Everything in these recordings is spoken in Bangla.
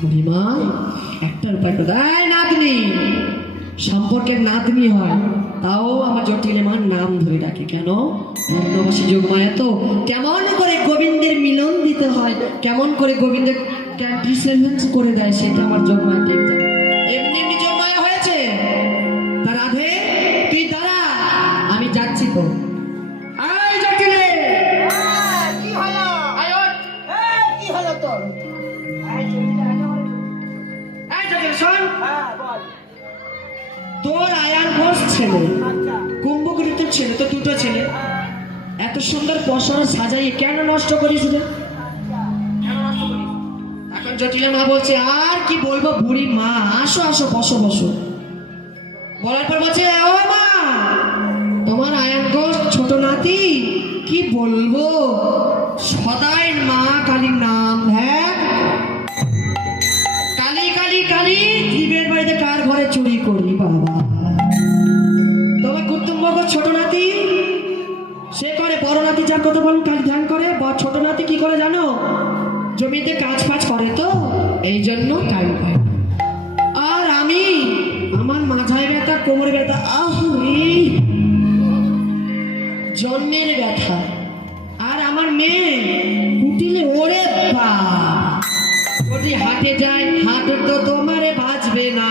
বুড়িমা একটা উপায় করে দেয়, নাতনি সম্পর্কের নাতনি হয়, তাও আমার জটিল মার নাম ধরে ডাকে কেন? বন্ধবাসী যোগমায়া তো কেমন করে গোবিন্দের মিলন দিতে হয়, কেমন করে গোবিন্দের ডিসেন্স করে দেয়, সেটা আমার যোগমায়া ঠিক জানে। এমনি এমনি যোগমায়া হয়েছে। তা রাধে তুই দাঁড়া, আমি যাচ্ছি তো। আয় জটিলে, কি হলো? আয় ওঠ। কি হলো তোর? আয় জটিল শোন, বল। তোর আয়ার ঘোষ ছেলে, আচ্ছা। কুম্ভকৃতের ছেলে, তো দুটো ছেলে, এত সুন্দর পশরা সাজাইয়ে কেন নষ্ট করিস রে? এখন জটিলের মা বলছে, আর কি বলবো বুড়ি মা, আসো আসো বসো বসো। বলার পর বলছে, ও মা, তোমার আয়ান ঘোষ ছোট নাতি, কি বলবো, সদাই মা কালীর নাম, হ্যাঁ কালী কালী কালী, জীবের বাড়িতে কার ঘরে চুরি করি বাবা। তোমার কুতুম্ব ছোট নাতি সে করে, বড় নাতি যার কথা বলুন কালী ধ্যান করে, বা ছোট নাতি কি করে জানো, জমিতে কাজ ফাজ করে তো এই জন্য টাইম পায় না। আর আমি, আমার মাথায় ব্যথা, কোমরে ব্যথা, জন্মের ব্যথা, আর আমার মেয়ে কুটিলে ওরে বা, যদি হাটে যায় হাট তো তোমারে বাঁচবে না,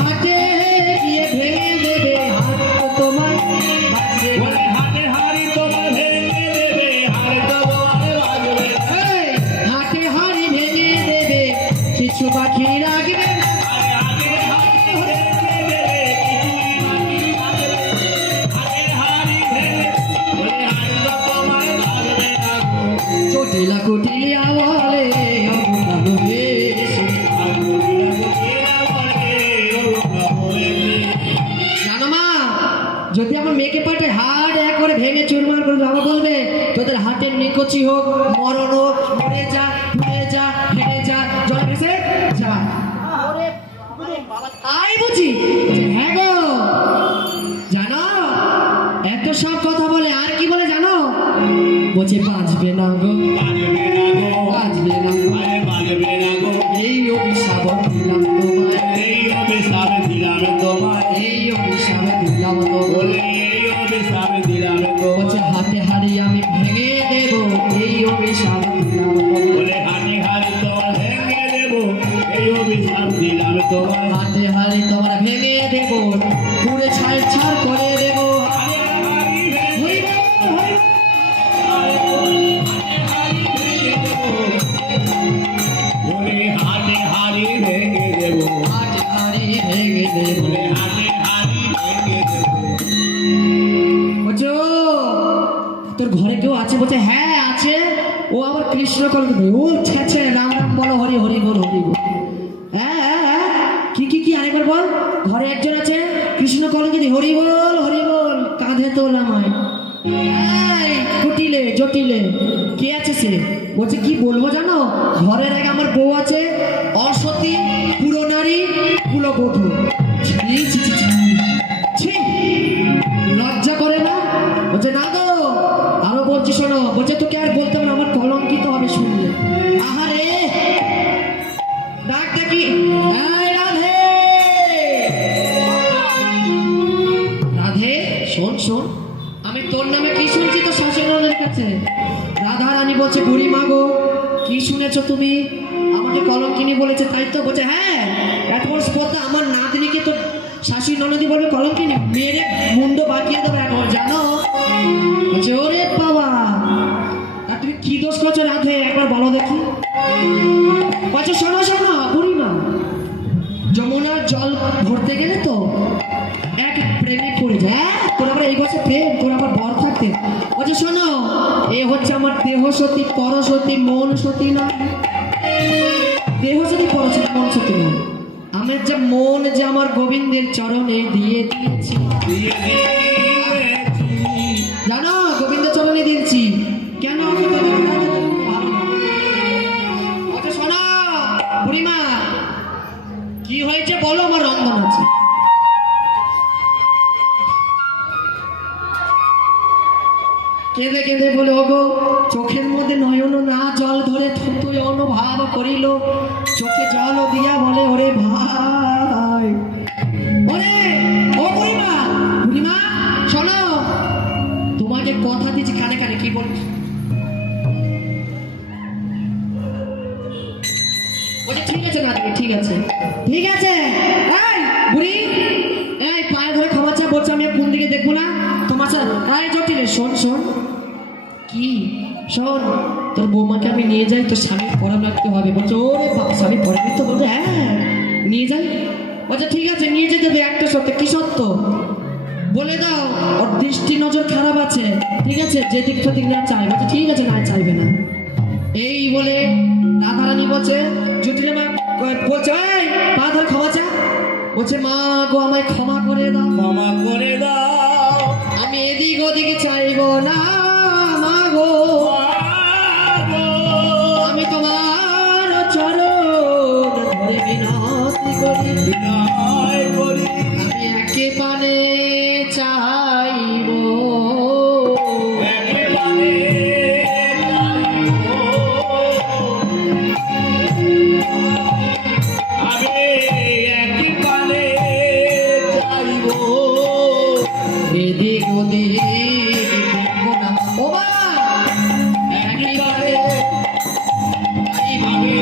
হাটে গিয়ে ভেঙে দেবে, হাট তো তোমার বাঁচবে না। এই, হাটে হাড়ি ভেঙে দেবে, কিছু বাকি রাখবে না। চটিলা কুটিয়া বলে জানো মা, যদি আমার মেয়েকে পাঠে হাট এক করে ভেঙে চুরমার করে, বাবা বলবে তোদের হাটের নিকচি হোক, মরণ হোক, মরে যা, ঘুরে যা, হেঁটে যা, জল ভেসে যা। তাই বুঝি, হ্যাঁ গো, জানো এত সব কথা বলে, আর কি বলে জানো, বলছে বাঁচবে না গো, বাঁচবে না গো, এই অভিশাপ দিলাম তোমায়, এই অভিশাপ দিলাম তো, বলছে হাতে হাড়ি আমি ভেঙে দেবো, এই অভিশাপ দিলাম তো, হাতে হাড়ি তোমার ভেঙে দেবো, পুরে ছাড় ছাড় করে দেবো। হাতে হাড়ি ভেঙে দেবো। বলছে ও, তোর ঘরে কেউ আছে? বলছে হ্যাঁ আছে, ও আবার কৃষ্ণ কলকে, ও ছেছে রাম রাম বলো, হরি হরি বল হরি বল। হ্যাঁ হ্যাঁ হ্যাঁ, কি কি কি আরেকবার বল। ঘরে একজন আছে কৃষ্ণ কলকে, হরি বল হরি বল, কাঁধে তোল আমায়। এই কুটিলে জটিলে, কে আছে সে? বলছে কি বলবো জানো, ঘরের আগে আমার বউ আছে, অসতী পুরনারী কুলবধূ। ছি ছি ছি ছি, ছি, লজ্জা করে না? বলছে না গো, আরো বলছি শোনো, বলছে তোকে আর বলতে হবে না, আমার কলঙ্কিত হবে শুনলে। আহারে ডাক দেখি, এই রাধে, রাধে শোন শোন, আমি তোর নামে কি শুনছি তো শাশুড়ির কাছে। রাধা রানী বলছে বুড়ি মা গো, কি শুনেছো তুমি, আমাকে কলঙ্কিনী বলেছে তাই তো? বলছে হ্যাঁ, এত বড় স্পর্ধা, আমার নাতনিকে তো শাশুড়ি ননদি বলবে কলঙ্কিনী, মেরে মুন্ড বাঁকিয়ে দেবে এখন, জানো? বলছে ওরে বাবা, আর তুমি কি দোষ করছো রাধে, একবার বলো দেখি। বলছে শোনো শোনো বুড়ি মা, যমুনার জল ভরতে গেলে তো এক প্রেমে পড়ে যায়, তোর আবার এই বছর প্রেম, তোর আবার বর থাকতে। বলছে শোনো, এ হচ্ছে আমার দেহ সতী, পর সতী, মন সতী না, দেহ সতী পর সতী, মন সতী না, আমার যে মন যে আমার গোবিন্দের চরণে দিয়ে দিয়েছি, জানো গোবিন্দের চরণে দিয়েছি কেন? শোনো বুড়িমা, কি হয়েছে বলো, আমার রন্ধন আছে। কেঁদে কেঁদে বলে, ওগো চোখের মধ্যে নয়ন না জল ধরে তুই অনুভাব করিল, চোখে জল দিয়া বলে, ওরে ভাই, ওরে ও বুড়িমা, বুড়িমা শোনো, তোমাকে কথা দিচ্ছি কানে কানে, কি বলিস? বলছে ঠিক আছে না, ঠিক আছে ঠিক আছে। এই বুড়ি, এই পায়ে ধরে ক্ষমা চা, বলছে আমি কোন দিকে দেখবো না তোমার সাথে। এই জটিল, শোন শোন, কি শোন, তোর বৌমাকে আমি নিয়ে যাই, তোর স্বামী পরাম রাখতে হবে। বলছে ওরে বাবা, স্বামী পরাম তো? বলছে হ্যাঁ নিয়ে যাই। বলছে ঠিক আছে নিয়ে যেতে হবে, একটা সত্য। কি সত্য বলে দাও, ওর দৃষ্টি নজর খারাপ আছে, ঠিক আছে, যে দিক থেকে না চাই। বলছে ঠিক আছে, না চাইবে না। এই বলে রাধারানী বলছে, জটিলের মা বলছে, এই পা ধরে ক্ষমা চা। বলছে মা গো, আমায় ক্ষমা করে দাও, ক্ষমা করে দাও আমি এদিক ওদিকে চাইবো না মা গো, আমি তোমার চরণ ধরে বিনতি করি, বিনয় করি আমি একে পানে চাইবো, একেবারে আমি একেবারে চাইব এদিক ওদিক দেখবো না। ও মা, একেবারে চাইবো। আমি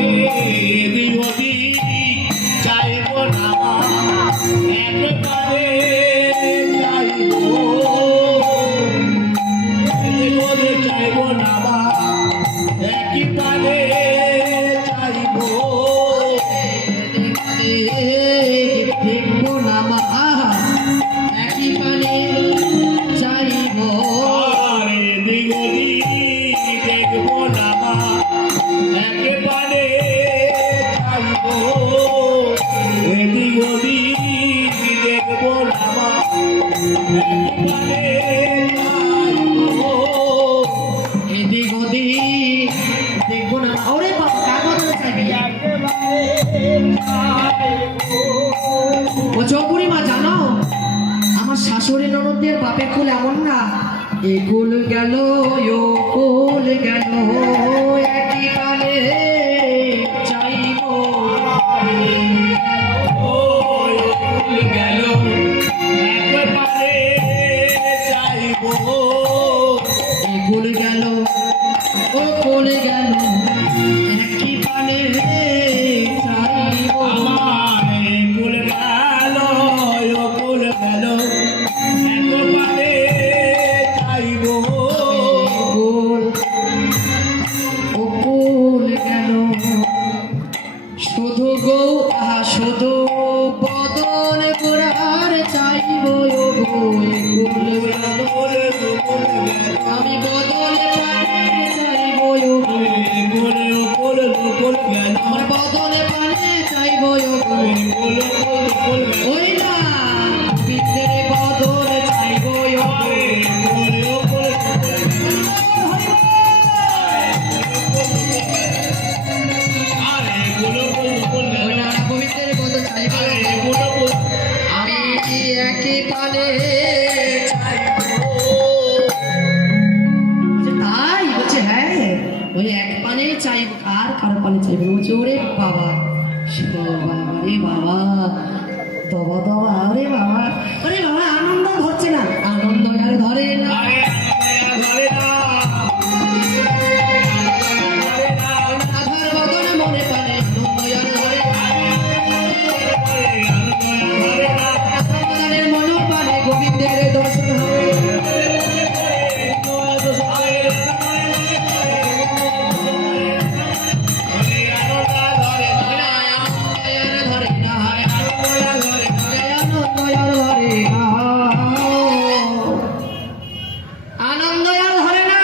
এদিক ওদিক চাইব না একেবারে চাইব এদিক ওদিক চাইব না একেবারে চাইব দেখবো না মা, একই পানে চাইবো। আর এদিক ওদিক দেখব না একেবারে চাইব এদিক ওদিক দেখব না একেবারে চাইব এদিক ওদিক দেখবো না। ওরে বাবা, কার বদলে চাইবি? বলছে ও বুড়িমা, জানো আমার শাশুড়ি ননদের বাপের কুল এমন না, এ কুল গেল ও কুল গেল, একই কালে চাইবো। ওই ফুল গেল একেবারে চাইব এ কুল গেল ও কুল গেল, একই কালে চাইবো। আমার এই ফুল গেল ও ফুল গেল একেবারে চাইব কুল ও কুল গেল, শুধু গো আহা শুধু বদন গোরার চাইব, ও গো এ কুল গেল, আমি বদন পানে চাইব, ও গো আমার বদনে পানে চাইব, ও গো ওই না বিদ্যের বদনে চাইব, ও গো ওই না পবিত্রের বদন চাইব, ও গো আমি একে পানে চাইব। বলছে তাই? বলছে হ্যাঁ, ওই এক পানে চাইব, আর কারো পানে চাইব। বলছে ওরে বাবা, বাবা রে বাবা, দবা দবা, ওরে বাবা, ওরে বাবা, আনন্দ ধরছে না, আনন্দ আর ধরে না। রাধার বদনে মনে পানে আনন্দ আর ধরে না। রাধার মন পানে গোবিন্দের দর্শন হয়, আনন্দ আর ধরে না।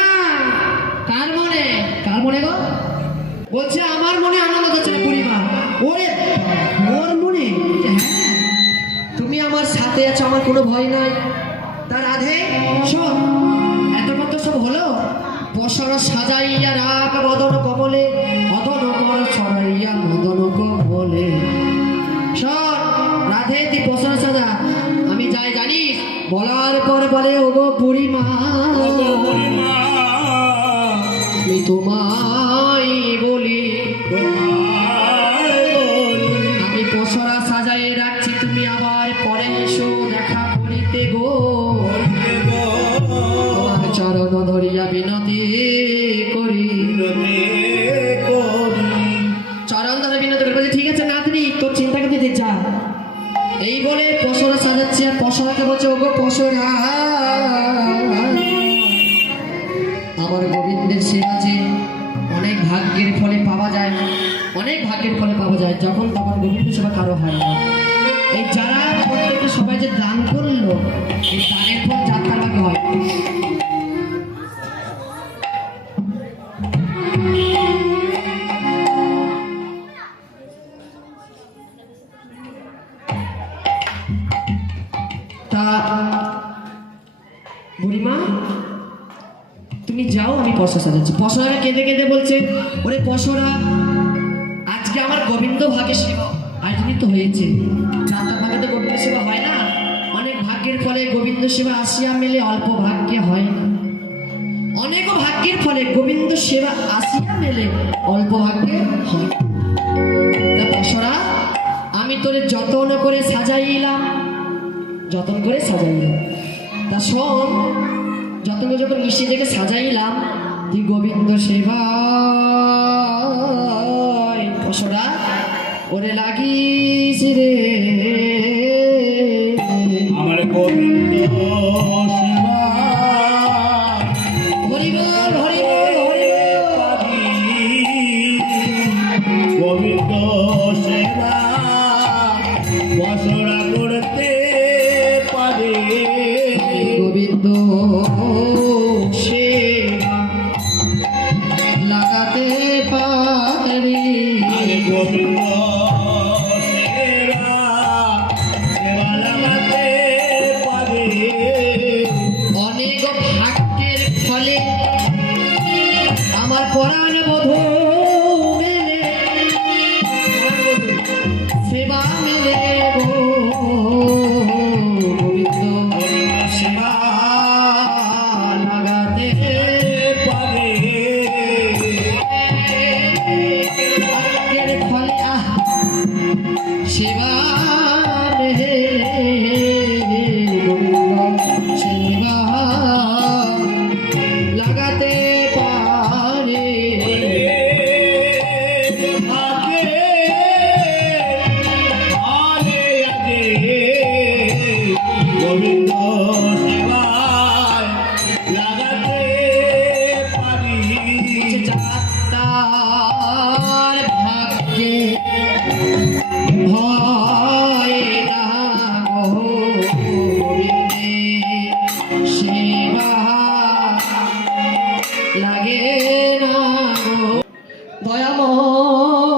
কার মনে? কার মনে গো? বলছে আমার মনে আনন্দ হচ্ছে না বুড়িমা। ওরে ওর মনে? হ্যাঁ, তুমি আমার সাথে আছো, আমার কোনো ভয় নাই। তা রাধে শোন, এতক্ষণ তো সব হলো, বসর সাজাইয়া রাগ বদন কমলে, মদন কর ছড়াইয়া মদন কমলে। শোন রাধে, তুই বসর সাজা, আমি যাই জানিস, বলার পর বলে ওগো বুড়িমা হরিমা আমি তোমায় বলি, আমি পসরা সাজায়ে রাখছি, তুমি আবার পরে এসো দেখা করিতে গো। তোমার চরণ ধরিয়া বিনতি করি, চরণ ধরে বিনতি করি। বলছি ঠিক আছে নাতনি, তোর চিন্তা করতে দে, যা। এই বলে পসরা সাজাচ্ছে, আর পসরাকে বলছে ওগো পসরা, আমার গোবিন্দের সেবা যে অনেক ভাগ্যের ফলে পাওয়া যায়, অনেক ভাগ্যের ফলে পাওয়া যায়, যখন তখন গোবিন্দ সেবা কারো হয় না। এই যারা প্রত্যেকে সবাই যে দান করলো, এই দানের ফল যাত্রা ভাগ্য হয়। তা বুড়িমা তুমি যাও, আমি পসরা সাজাচ্ছি। পসরা কেঁদে কেঁদে বলছে, ওরে পসরা, আজকে আমার গোবিন্দ ভাগে সেবা আয়োজিত হয়েছে। যাত্রা ভাগে তো গোবিন্দ সেবা হয় না, অনেক ভাগ্যের ফলে গোবিন্দ সেবা আসিয়া মেলে, অল্প ভাগ্যে হয় না। অনেক ভাগ্যের ফলে গোবিন্দ সেবা আসিয়া মেলে, অল্প ভাগ্যে হয়। তা পসরা, আমি তোরে যত্ন করে সাজাইলাম, যত্ন করে সাজাইলাম। তা শোন, যত্ন করে যখন মিশিয়ে দেখে সাজাইলাম, তুই গোবিন্দ সেবা পসরা ওরে লাগিস রে, আমার গোবিন্দ সেবা হরি বল হরি বল হরি বল। গোবিন্দ সেবা বসরা করতে পারে, গোবিন্দ সেবা লাগাতে পারি, আরে গোবিন্দ সেবা সেবা লাগাতে পারে। অনেক ভাগ্যের ফলে আমার পরাণ বধূ মেলে, সেবা মেলে গো গোবিন্দ সেবা লাগাতে পারে ভাগ্যের ফলে সেবা মেলে গোবিন্দ সেবা লাগাতে পারে। গোবিন্দ সেবায় লাগাতে পারি, যাত্রার ভাগ্যে ভয় না গো গোবিন্দের সেবা লাগে না গো দয়াময়,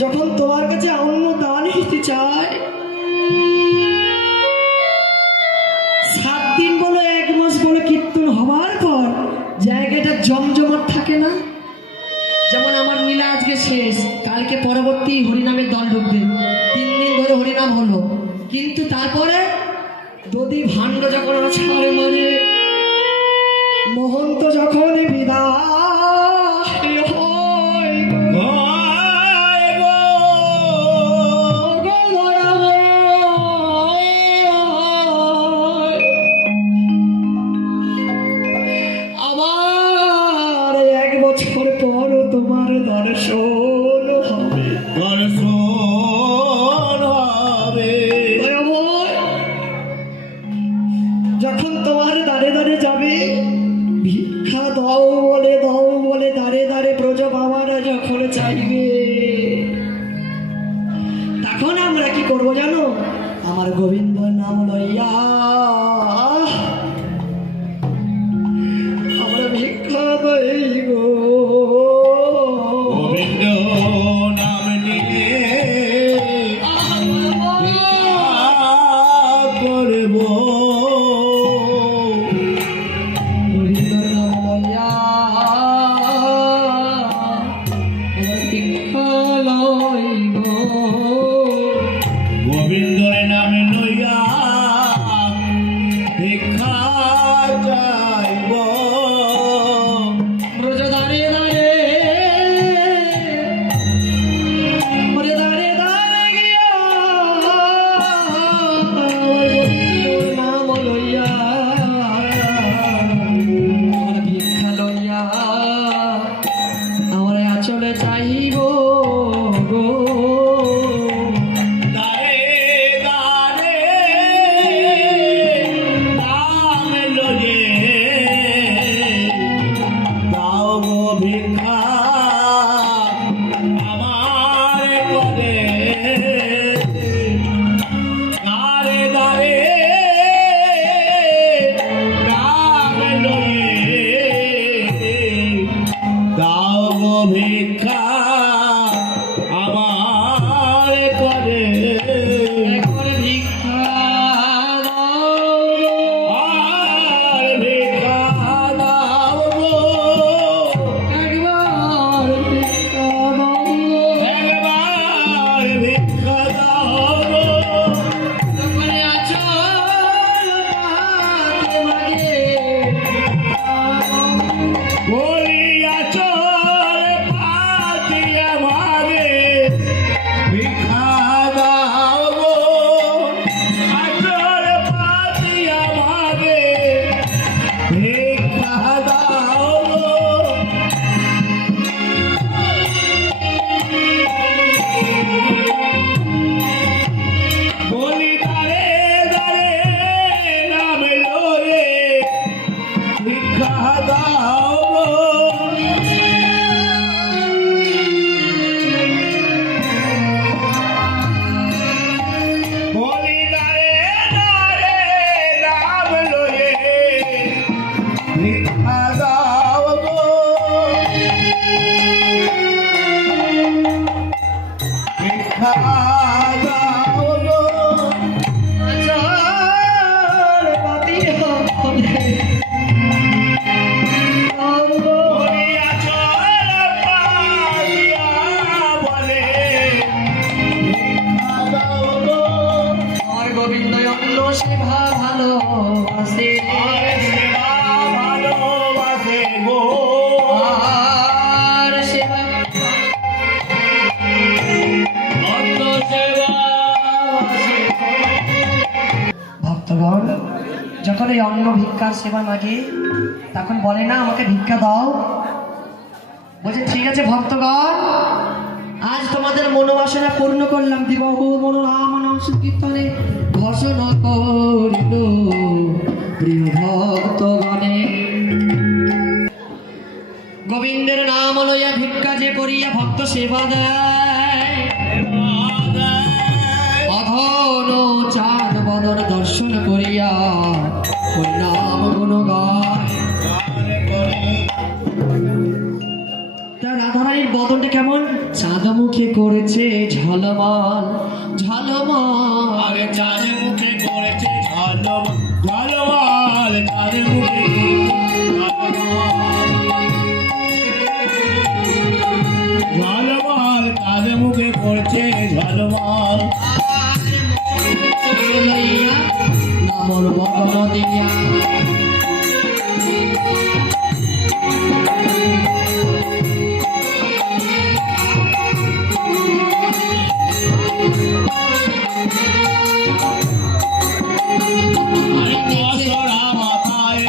যখন তোমার কাছে অন্য দান দিতে চাই, 7 দিন বলো 1 মাস বলো কীর্তন হবার পর জায়গাটা জমজমাট থাকে না। যেমন আমার নীলা আজকে শেষ, কালকে পরবর্তী হরিনামের দল ঢুকবে, 3 দিন ধরে হরিনাম হলো, কিন্তু তারপরে দধি ভাণ্ড যখন ছাড়ে, মানে মহন্ত যখন বিদায় হয় গো, আমার 1 বছর পর তোমার দর্শন হবে, দর্শন হবে। দয়াময়, যখন তোমার দাঁড়ে দাঁড়ে যাবে, ভিক্ষা দাও বলে দাঁড়ে দাঁড়ে ব্রজ বাবারা যখন চাইবে, তখন আমরা কি করবো জানো? আমার গোবিন্দ নাম লইয়া আমরা ভিক্ষা দেই গো। গোবিন্দ নাম নিয়ে করব, গোবিন্দ নাম লইয়া আমরা ভিক্ষা লই গো। ভক্তগণ যখন এই অন্ন ভিক্ষার সেবা মাগে তখন বলে না আমাকে ভিক্ষা দাও, বলছে ঠিক আছে ভক্তগণ, আজ তোমাদের মনোবাসনা পূর্ণ করলাম, বিবাহ মনোরাম কীর্তনে ঘোষণা করিল প্রিয় ভক্তগণে। গোবিন্দের নাম লইয়া ভিক্ষা যে করিয়া ভক্ত সেবা দেয়, অধন চাঁদ বদন দর্শন করিয়া হরিনাম গুণ গায়। তা রাধারানীর বদনটা কেমন? চাঁদ মুখে করেছে ঝলমল ঝলমল, আরে চাঁদের মুখে করেছে ঝলমল ঝলমল, চাঁদের মুখে ঝলমল, চাঁদের মুখে করেছে ঝলমল। লইয়া নামর বদন দিয়া আসরা মাথায়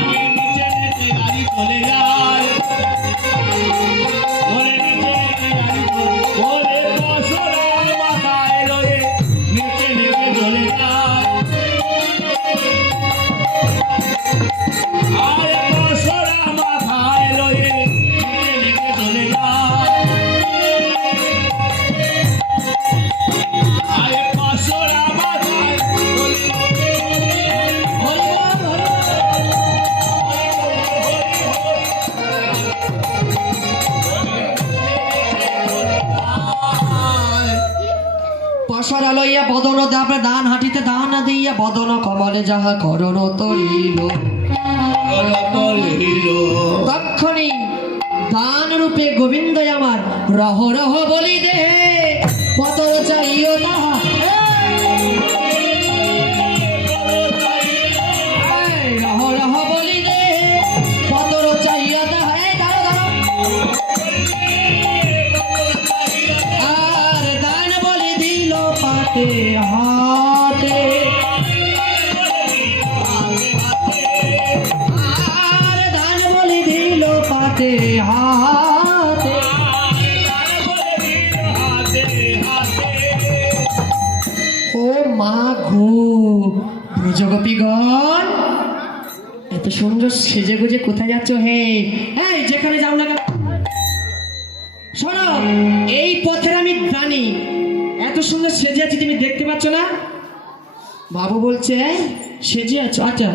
আরে নিচে নিচে গাড়ি চলে যায়, ওরে নিচে নিচে গাড়ি ওরে আসরা মাথায় রয়ে নিচে নিচে চলে যায়, আরে আসরা মাথায় রয়ে নিচে নিচে চলে যায়, আরে আসরা মাথায় পশরা লইয়া বদন দাপে দান হাঁটিতে দান দিয়া বদন কমলে যাহা করণ তরিল, তক্ষণি দান রূপে গোবিন্দ আমার রহ রহ বলি দে পতর চাইও তাহা, এই রহ রহ বলি দে পতর চাইও তাহা, এই দাঁড়ো দাঁড়ো, আর দান বলি দিল পাতে হাতে, আর দান বলি দিল পাতে হাতে। ও মা গো, ব্রজগোপীগণ এত সুন্দর সেজে গুজে কোথায় যাচ্ছ হে? এই যেখানে যাও না কেন, শোনো এই পথের আমি জানি, এত সুন্দর সেজে আছি তুমি দেখতে পাচ্ছ না? বাবু বলছে সেজে আছো, আচ্ছা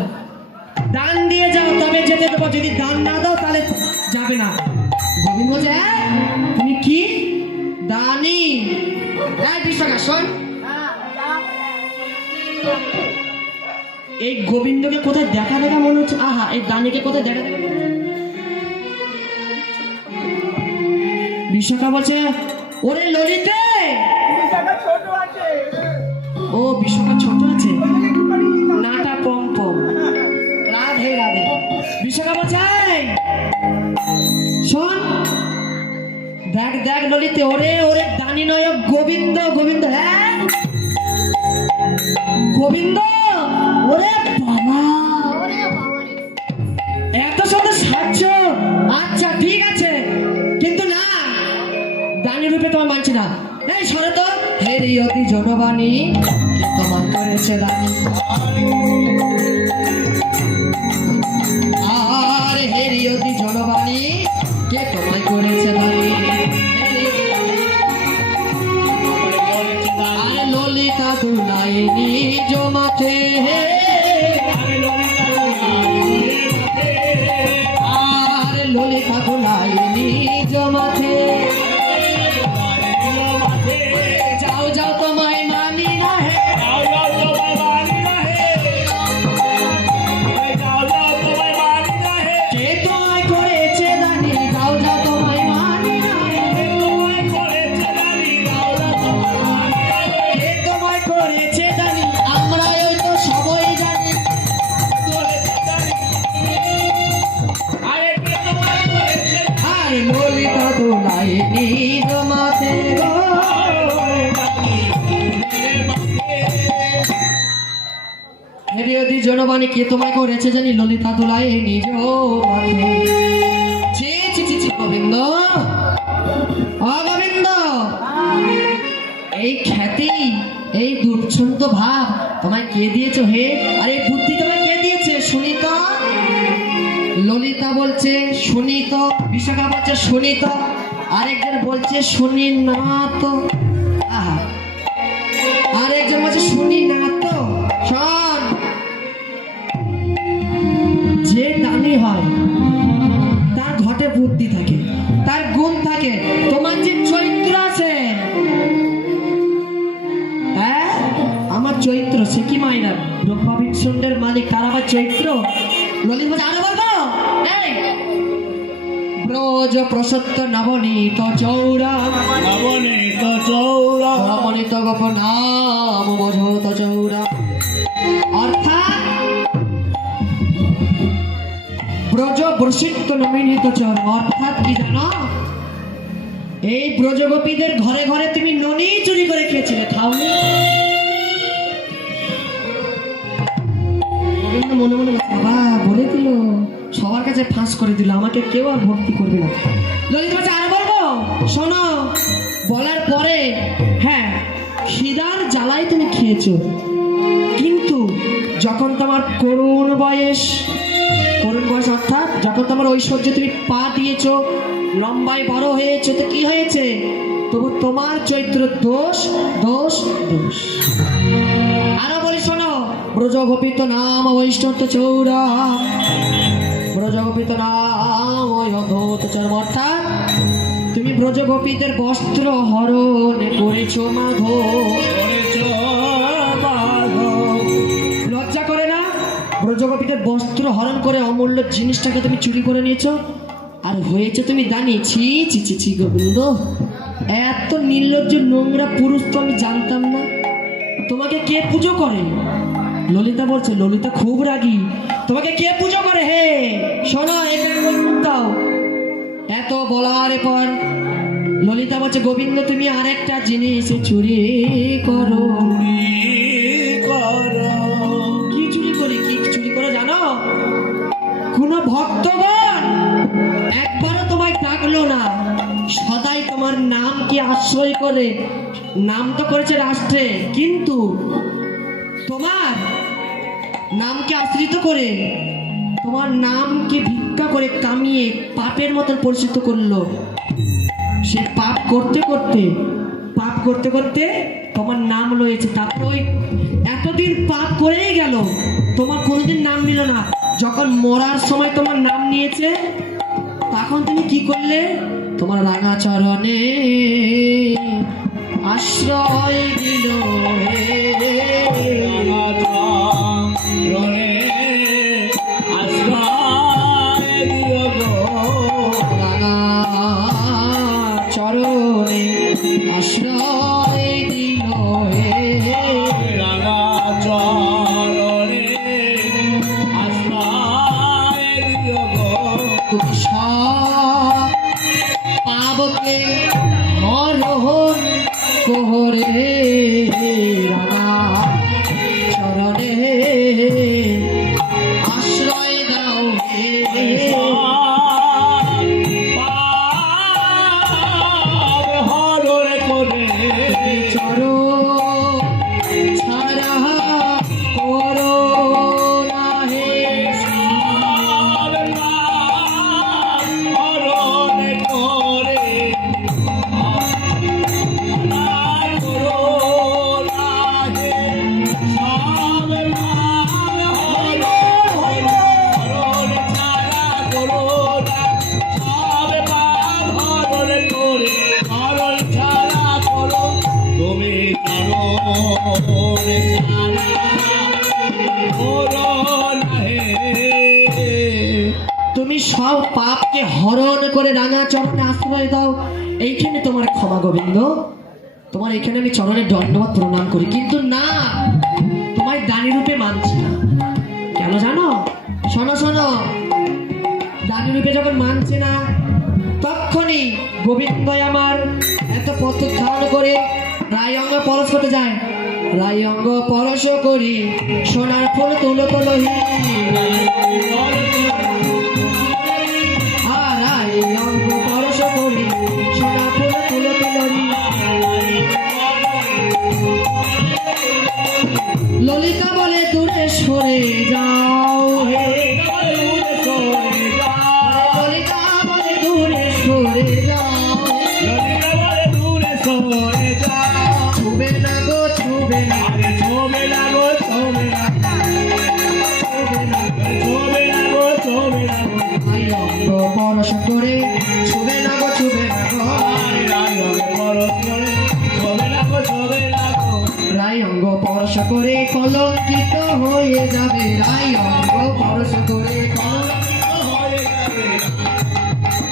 দান দিয়ে যাও তবে যেতে দেবো, যদি দান না দাও তাহলে যাবে না। গোবিন্দ বলছে তুমি কি দানি? বিশ্বকা শোন, এই গোবিন্দকে কোথায় দেখা দেখা মনে হচ্ছে, আহা এই দানিকে কোথায় দেখা দেখা। বিশ্বকা বলছে ওরে ললিতে, ছোট আছে, ও বিশ্বকা ছোট আছে, নাটা পম পম, রাধে রাধে। বিশ্বকা বলছে এই, শোন দেখ দেখ ললিতে, ওরে ওরে দানি নয় গোবিন্দ, গোবিন্দ, হ্যাঁ গোবিন্দ, ওরে বাবা এত সুন্দর সাহায্য, আচ্ছা ঠিক আছে কিন্তু না দানি রূপে তোমার মানছি না। এই শোনো তো, হেরি অতি জনবাণী কে তোমার করেছে দানি, আর হেরি অতি জনবাণী কে তোমায় করেছে দানি, আর ললিতা দুলাই নিজ মাঠে, আর ললিতা দুলাই নিজ মাঠে, যাও যাও তোমায় মানি না হে, কে তোমায় করেছে দানি, যাও যাও তোমায় মানি না হে, কে তোমায় করেছে দানি, আমরা ওই তো সবাই জানি, আর ললিতা দুলাই নিজ মাঠে গো, নয়নবাণী কে তোমায় করেছে জানি ললিতা তুলায় নিজ মাথে। ছি ছি ছি ছি গোবিন্দ, অগোবিন্দ, এই খ্যাতি, এই দুর্ছন্দ ভাব তোমায় কে দিয়েছো হে? আর এই বুদ্ধি তোমায় কে দিয়েছে শুনি তো? ললিতা বলছে শুনি তো, বিশাখা বলছে শুনি তো, আরেকজন বলছে শুনি না তো। আহা, আরেকজন বলছে শুনি না তো। শোন, যে দানি হয় তার ঘটে বুদ্ধি থাকে, তার গুণ থাকে। তোমার যে চরিত্র আছে, হ্যাঁ আমার চরিত্র সে কি মাইনা? ব্রহ্মাবিষ্ণের মালিক তার আবার চরিত্র? ললিত বলছে আরো বলবো, এই ব্রজ প্রসত্ত নবনীত চৌরা, নবনীত চৌরা, নবনীত গোপ নাম বোঝত চৌরা। অর্থাৎ ব্রজ প্রসিদ্ধ নবনীত চৌর, অর্থাৎ কি জানো? এই ব্রজগোপীদের ঘরে ঘরে তুমি ননি চুরি করে খেয়েছিলে, খাওনি? গোবিন্দ মনে মনে বলছে, বাবা বলে দিল, সবার কাছে ফাঁস করে দিল, আমাকে কেউ আর ভক্তি করবে না। ললিত বলছে আর বলবো, শোনো। বলার পরে হ্যাঁ, খিদার জ্বালাই তুমি খেয়েছো, কিন্তু যখন তোমার করুণ বয়স অর্থাৎ যখন তোমার ঐশ্বর্য তুমি পা দিয়েছো, লম্বায় বড় হয়েছে, তো কি হয়েছে? তবু তোমার চরিত্র দোষ দোষ দোষ। আরো বলি শোনো, ব্রজগোপিত নাম বৈষ্ণব চৌরা, ব্রজগোপিত নাম অদ্ভুত চর্ম, অর্থাৎ তুমি ব্রজগোপীদের বস্ত্র হরণ করেছো মাধব। করেছো মাধব। লজ্জা করে না? ব্রজগোপীদের বস্ত্র হরণ করে অমূল্য জিনিসটাকে তুমি চুরি করে নিয়েছো, আর হয়েছে তুমি দানি। ছি ছি ছি ছি গোবিন্দ, এত নির্লজ্জ নোংরা পুরুষ তো আমি জানতাম না। তোমাকে কে পুজো করে? ললিতা বলছে, ললিতা খুব রাগী, তোমাকে কে পুজো করে হে? শোনো, এখানে দাও। এত বলার পর ললিতা বলছে, গোবিন্দ তুমি আরেকটা জিনিস চুরি করো। কি চুরি করি? কি চুরি করো জানো? কোন ভক্তগণ একবারও তোমায় ডাকলো না, সদাই তোমার নামকে আশ্রয় করে, নাম তো করেছে রাষ্ট্রে, কিন্তু তোমার নামকে আশ্রিত করে, তোমার নামকে ভিক্ষা করে কামিয়ে পাপের মতন পরিচিত করলো। সে পাপ করতে করতে তোমার নাম রয়েছে, তারপর ওই এতদিন পাপ করেই গেল, তোমার কোনোদিন নাম নিল না। যখন মরার সময় তোমার নাম নিয়েছে, তখন তুমি কি করলে? তোমার রাঙা চরণে আশ্রয় দিল রাঙা চরণে আশ্রয় দিল রাঙা চরণে আশ্রয় দিও গো। তুমি সব পাবকে হরণ কোহরে রাঙা চরণে আশ্রয় দাও হে। হরে করে চরো ছাড়া করো না হে। হরণে করে তুমি সব পাপকে হরণ করে রাঙা চরণে আশ্রয় দাও, এইখানে তোমার ক্ষমা গোবিন্দ, তোমার এখানে আমি চরণে দণ্ডবত প্রণাম করি, কিন্তু না, তোমায় দানি রূপে মানছি না। কেন জানো? শোনো শোনো, দানি রূপে যখন মানছে না, তখনই গোবিন্দ আমার এত পথ ধারণ করে রায় অঙ্গ পরশ করতে যায়, রাই অঙ্গ পরশ করি সোনার ফুল তুলো তুলহি রাই অঙ্গ পরশ করি সোনার ফুল তুলো তুলহি ললিতা বলে দূরে সরে যাও হে ললিতা বলে দূরে সরে যাও ছুবে না গো ছুবে না রাই অঙ্গ পরশ করে ছুবে না গো ছুবে না গো রাই অঙ্গ পরশ করে কলঙ্কিত হয়ে যাবে রাই অঙ্গ পরশ করে কলঙ্কিত হয়ে যাবে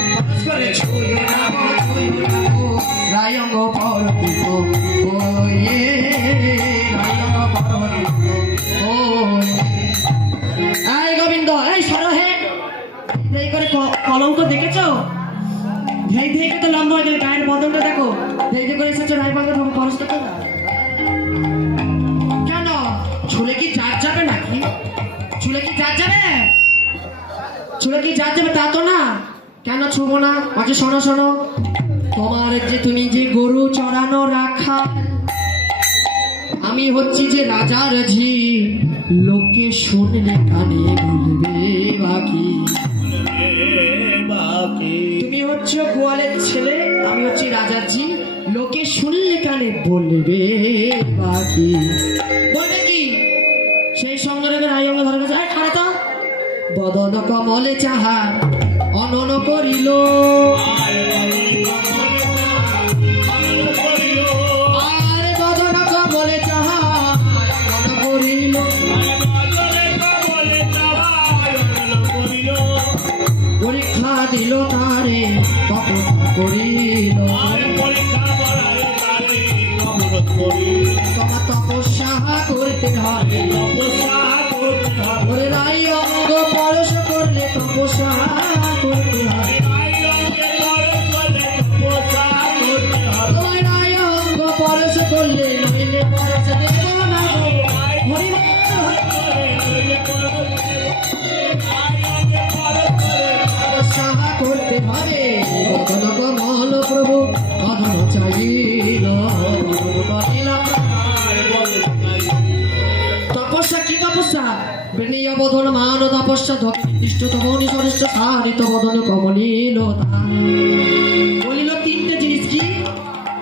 পরশ করে ছুঁয়ো না গো ছুঁয়ো না গো রাই অঙ্গ পরকিত হয়ে রাই অঙ্গ পরকিত হয়ে এই গোবিন্দ এই সরো হে এই করে কলঙ্ক দেখেছো ধেই ধেই তো লম্বা হয়ে গেলে গায়ের বদলটা দেখো ধেই ধেই করে এসেছো রাই অঙ্গ পরশ করতে কেন চুলে কি জাত যাবে নাকি চুলে কি জাত যাবে চুলে কি জাত যাবে তা তো না কেন ছুবো না আচ্ছা শোনো শোনো তোমার যে তুমি যে গরু চড়ানো রাখা আমি হচ্ছি যে রাজার ঝি লোকে শুনলে কানে বলবে বাকি তুমি হচ্ছে গোয়ালের ছেলে আমি হচ্ছি রাজার ঝি লোকে শুনলে কানে বলবে বাকি বলবে কি সেই সঙ্গে রাই অঙ্গ ধরে গেছে খাড়া তো বদন কমলে চাহা অনন করিল আর বদন কমলে চাহা অনন করিল পরীক্ষা দিল তারে তপস্যা করিল তোমার তপস্যা করতে হবে ওরে রাই অঙ্গ পরশ করলে তপস্যা করতে হবে তোমার রাই অঙ্গ পরশ করলে নইলে পরশ দেব না হরি তপস্যা করতে হবে বদন কমল প্রভু বদন চাইল তপস্যা কি তপস্যা বিনিয় বদন মান তপস্যা নিষ্ঠ তমনি সরিষ্ঠ সারিত বদন কমলীলতা বলিল তিনটে জিনিস কি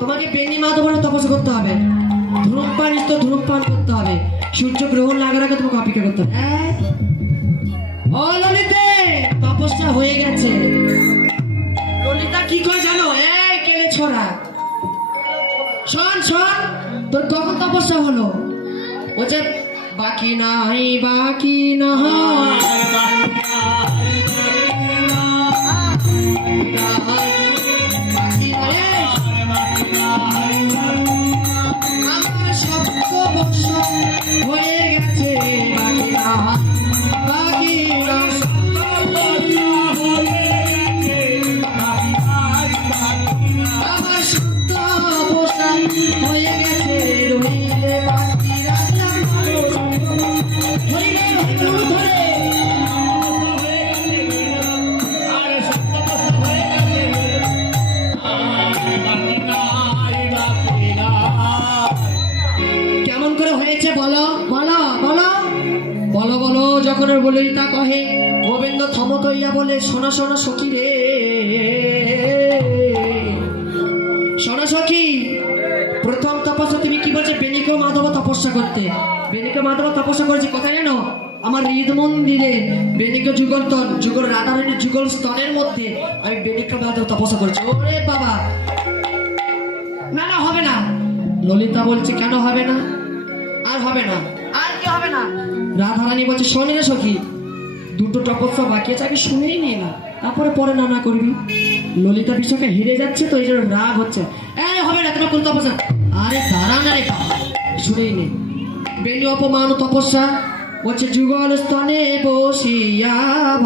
তোমাকে বেনি মাধবন তপস্যা করতে হবে ধূমপান ইষ্ট ধূমপান করতে হবে সূর্য গ্রহণ লাগার আগে তোমাকে অপেক্ষা করতে হবে ও ললিতে তপস্যা হয়ে গেছে ললিতা কি করে জানো এই কেলে ছড়া শোন শোন তোর কখন তপস্যা হলো ও যে বাকি নাই বাকি না আমার সত্য বর্ষ হয়ে গেছে বাকি না বাকি না আমার সত্য বর্ষ হয়ে গেছে রইলে বাকি রাখলাম হরিলে হরিল ধরে কেমন করে হয়েছে বলো বলো বলো বলো বলো যখন বলি তা কহে গোবিন্দ থমক হইয়া বলে শোনো শোনো সখী রে শোনো সখী প্রথম তপস্যা তুমি কি বলছো বেনিক মাধব তপস্যা করতে বেনিক মাধব তপস্যা করেছে কোথায় জানো আমার হৃদ মন্দিরে বেনিক যুগল তন যুগল রাধারানীর যুগল স্তনের মধ্যে আমি বেনিক মাধব তপস্যা করেছি ওরে বাবা না না হবে না ললিতা বলছে কেন হবে না আর হবে না আর কি হবে না রাধারানী বলছে শোনে রে সখী দুটো তপস্যা বাকি আছে আগে শুনেই নিয়ে না তারপরে পরে না করবি ললিতা বিশ্বকে হেরে যাচ্ছে তো এই জন্য রাগ হচ্ছে এই হবে না তোমার কোন তপস্যা আরে দাঁড়া না রে শুনেই নে বেনি অপমান তপস্যা বলছে যুগল স্তনে বসিয়া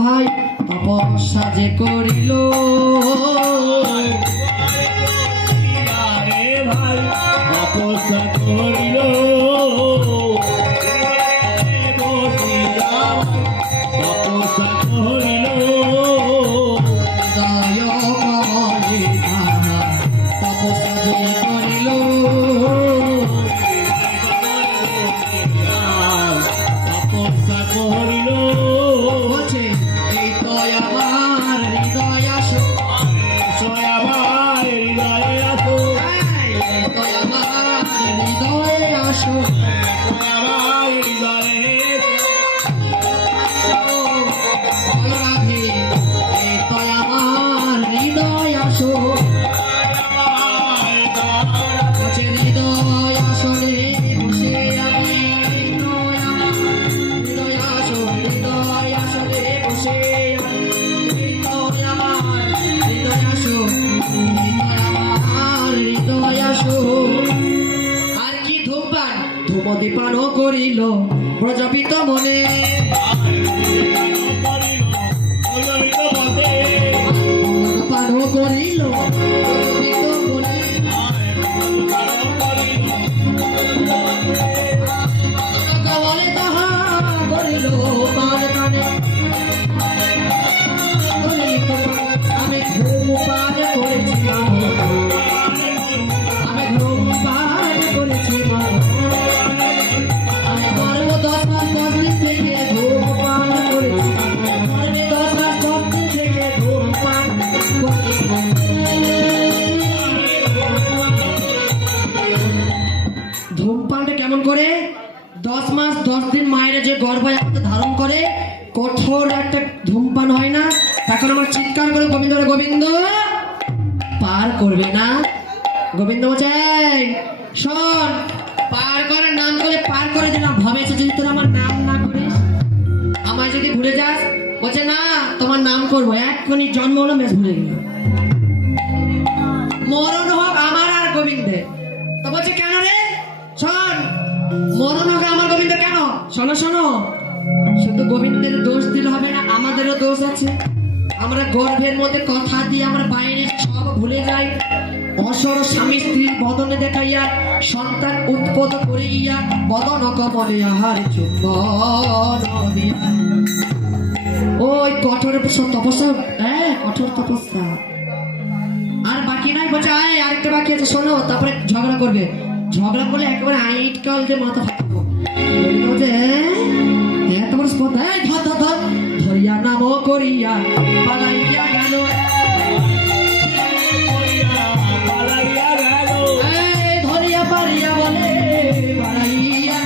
ভাই তপস্যা যে করিল তপস্যা করিল যে করিল তপস্যা করিল বলছে এই তো আমার হৃদয় আসো আমার হৃদয়ে আসো এই তো আমার হৃদয় আসো আমার হৃদয়ে বলো রাধে এই তো আমার হৃদয় আসো বলছে হৃদয় আসনে বসে আমি হৃদয় আসনে বসে হৃদয় আমার হৃদয় আসো আমার হৃদয় আসো আর কি ধূমপান ধূমদীপান করিল প্রজাপিত মনে ধূমপান করিল প্রজাপিত মনে কমলে তাহা করিল পান কানে আমি ধূমপান করেছি আমি ধূমপান করেছি আমি গর্ব 10 মাস 10 দিন থেকে ধূমপান করেছি আমি 10 মাস 10 দিন থেকে ধূমপান করেছি ধূমপানটা কেমন করে 10 মাস 10 দিন মায়ের যে গর্ভে একটা ধারণ করে কঠোর একটা ধূমপান হয় না তখন আমার চিৎকার করে গোবিন্দ রে গোবিন্দ পার করবে না গোবিন্দ বলছে "এই, শোন পার করার নাম করে পার করে দিলাম ভবেছে যদি তোর আমার নাম না করিস আমায় যদি ভুলে যাস বলছে না তোমার নাম করবো এক্ষুনি জন্ম হলো বেশ ভুলে গেল মরণ হোক আমার আর গোবিন্দের তো বলছে কেন রে শোন মরণ হোক আমার গোবিন্দ কেন শোনো শোনো শুধু গোবিন্দের দোষ দিলে হবে না আমাদেরও দোষ আছে আমরা গর্ভের মধ্যে কথা দিয়ে আমরা বাইরে সব ভুলে যাই অসর স্বামী স্ত্রীর বদনে দেখাইয়া সন্তান উৎপন্ন করিয়া বদন কমলে আহার চুম্বন দিয়া ওই কঠোর তপস্যা হ্যাঁ কঠোর তপস্যা আর বাকি নাই বলছে আয় আরেকটা বাকি আছে শোনো তারপরে ঝগড়া করবে ঝগড়া করলে একেবারে আইট কাল দিয়ে মাথা ফাটাবো বলছে এত বড় স্পর্ধ এই ধর ধর ধর ধরিয়া নাম করিয়া পালাইয়া গেল এই ধরিয়া পারিয়া বলে পালাইয়া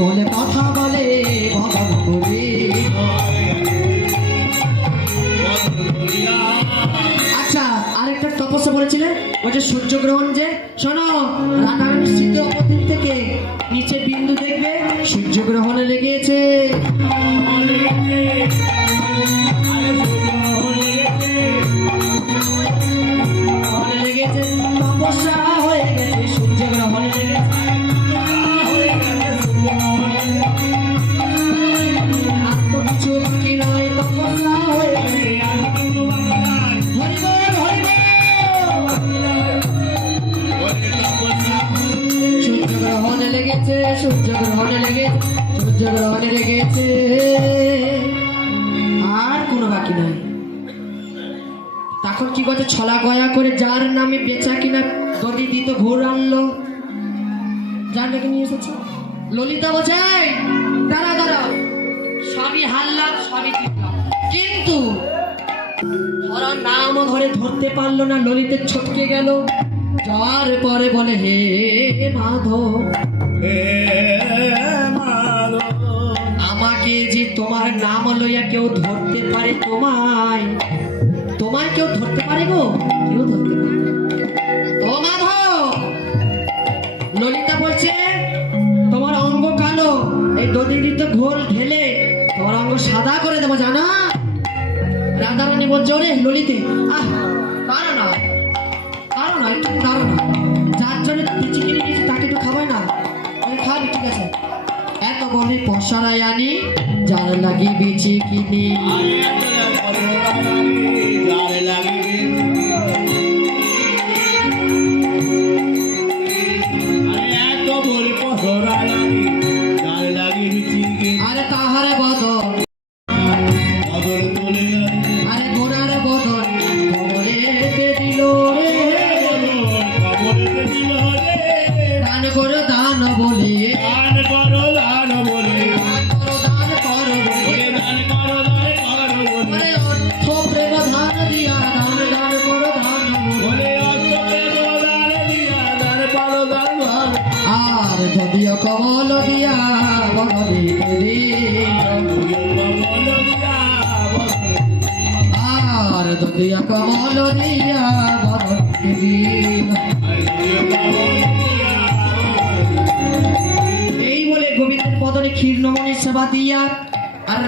বলে কথা বলে ভগবান করে আচ্ছা আরেকটা তপস্যা বলেছিলেন ওই যে সূর্যগ্রহণ যে শোনো রাধারানী সিদ্ধ অপদিন থেকে নিচে বিন্দু দেখবে সূর্যগ্রহণে লেগেছে লেগেছে তপস্যা হয়ে গেছে সূর্যগ্রহণে লেগেছে আত্মকিছু বাকি নয় তপস্যা হয়ে গেছে সূর্যগ্রহণে লেগেছে সূর্যগ্রহণে লেগেছে সূর্যগ্রহণে লেগেছে আর কোনো বাকি নাই তখন কি করছে ছলা গয়া করে যার নামে বেচা কিনা গদি দিত ঘোর আনলো যার নাকি নিয়ে এসেছে ললিতা বলছে "এই, দাঁড়া দাঁড়া সবই হারলাম সবই জিতলাম কিন্তু ধরার নাম ধরে ধরতে পারলো না ললিতের ছটকে গেল যাওয়ার পরে বলে হে মাধব আমাকে যে তোমার নাম লইয়া কেউ ধরতে পারে তোমায় তোমায় কেউ ধরতে পারে গো? কেউ ধরতে পারে না। ও মাধব, ললিতা বলছে তোমার অঙ্গ কালো, এই দধিরিত ঘোল ঢেলে তোমার অঙ্গ সাদা করে দেবো, জানা? রাধারানী বলছে ওরে ললিতে, আহ পারো না, পারো না, একটু পারো না, যার জন্য বিচি কিনে নিয়েছি তাকে তো খাবাই না, খাবি, ঠিক আছে? এত বলি পশারাই আনি, যার লাগি বিচি কিনি। যার লাগিবে এত বলি পশারাই আনি, যার লাগিবে চিকে। আরে তাহারে বদল, বদল তোলে আরে গোনার বদল কবরে দিল রে, কবরে দিল রে। দান করো দান বলে, দান করো দান বলে, দান করো দান করো বলে, দান করো দান করো বলে, ওরে অর্থ প্রেম ধান দিয়া দান দান করো দান বলে, বলে অর্থ প্রেম দান দিয়া দান করো দান বলে। আর যদিও কমল দিয়া বদলে দি, আর যদিও কমল দিয়া বদলে দি। এই বলে গোবিন্দের পদরে ক্ষীর নমনের সেবা দিয়া আর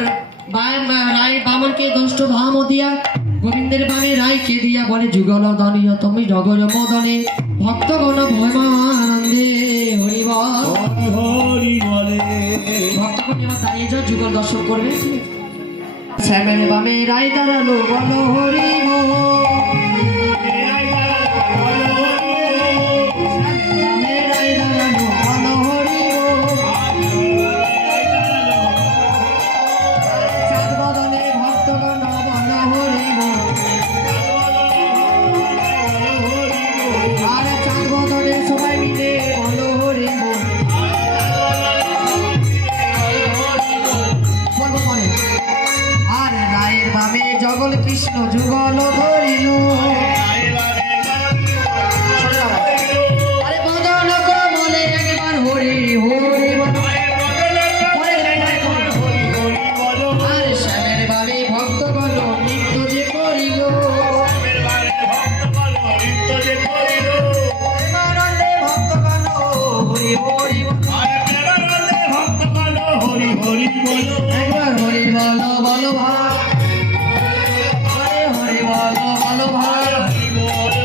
রায় বামনকে দষ্ট ধাম দিয়া গোবিন্দের বামে রায়কে দিয়া বলে যুগল দনীয় তুমি জগল মদনে ভক্তগণ ভয়মানন্দে হরিবল। হরি বলে ভক্তগণ এবার দাঁড়িয়ে যাও, যুগল দর্শন করবে। শ্যামের বামে রায় দাঁড়ালো, বলো হরি বল। বামে রায় দাঁড়ালো, বলো হরি বল। চাঁদ বদনে ভক্তগণ বলো হরি বল। আর চাঁদ বদনে সবাই মিলে বলো হরি বল। বলবো পরে। আর রায়ের বামে জগল কৃষ্ণ যুগল ধরিল, আরে বদন কমলে একবার হরি হরি বল। আর শ্যামের বামে ভক্তগণ নৃত্য যে করিল, প্রেমানন্দে ভক্তগণ হরি হরি বল। একবার হরি বলো বলো ভাই, আরে হরি বলো বলো ভাই।